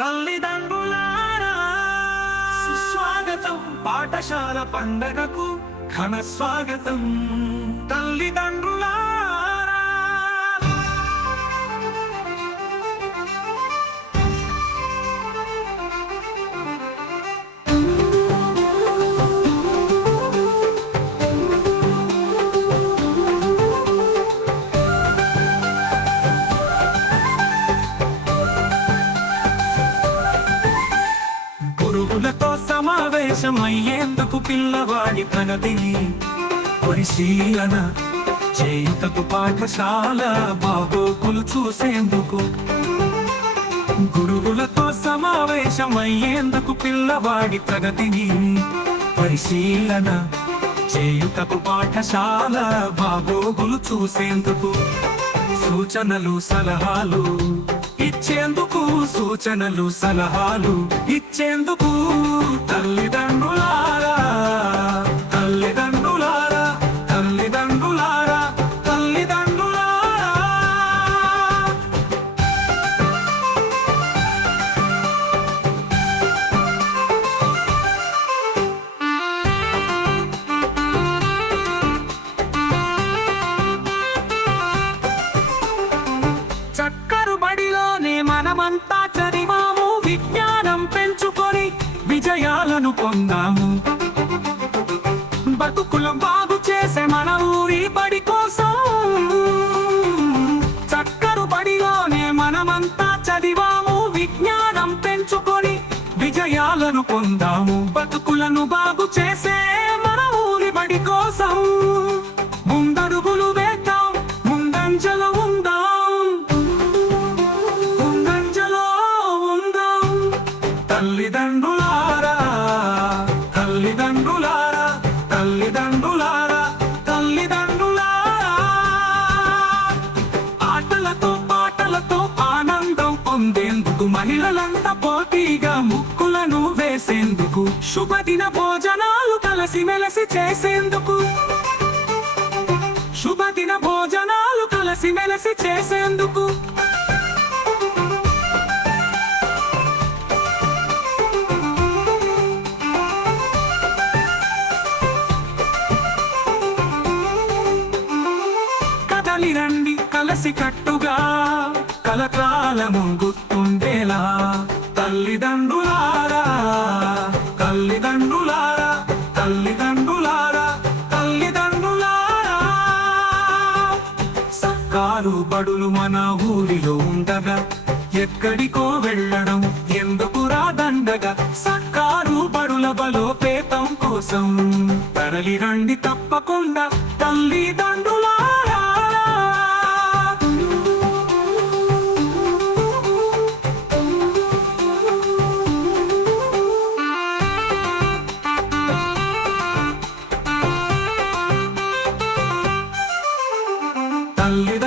తల్లిదండ్రులారా. సుస్వాగతం పాఠశాల పండగకు ఘన స్వాగతం. తల్లిదండ్రులారా. గురువులతో సమావేశమయ్యేందుకు పిల్లవాడి ప్రగతిని పరిశీలన చేతకు పాఠశాల బాగోగులు చూసేందుకు. గురువులతో సమావేశమయ్యేందుకు పిల్లవాడి ప్రగతిని. పరిశీలన చేయుటకు పాఠశాల బాగోగులు చూసేందుకు. సూచనలు సలహాలు ఇచ్చేందుకు సూచనలు సలహాలు ఇచ్చేందుకు తల్లిదండ్రుల విజ్ఞానం పెంచుకొని విజయాలను పొందాము. బతుకులను బాగు చేసే మన ఊరి బడి కోసం మహిళలంతా పోటీగా ముక్కులను వేసేందుకు శుభదిన భోజనాలు కలిసి మెలసి చేసేందుకు. శుభదిన భోజనాలు కలిసి మెలసి చేసేందుకు. కదలిరండి కలసి కట్టుగా. కాలకాలము గుర్తుండేలా. తల్లిదండ్రులారా తల్లిదండ్రులారా తల్లిదండ్రులారా తల్లిదండ్రులారా. సర్కారు బడులు మన ఊరిలో ఉండగా ఎక్కడికో వెళ్ళడం ఎందుకు రాదండగా. సర్కారు బడుల బలోపేతం కోసం తరలి రండి తప్పకుండా తల్లిదండ్రులారా. I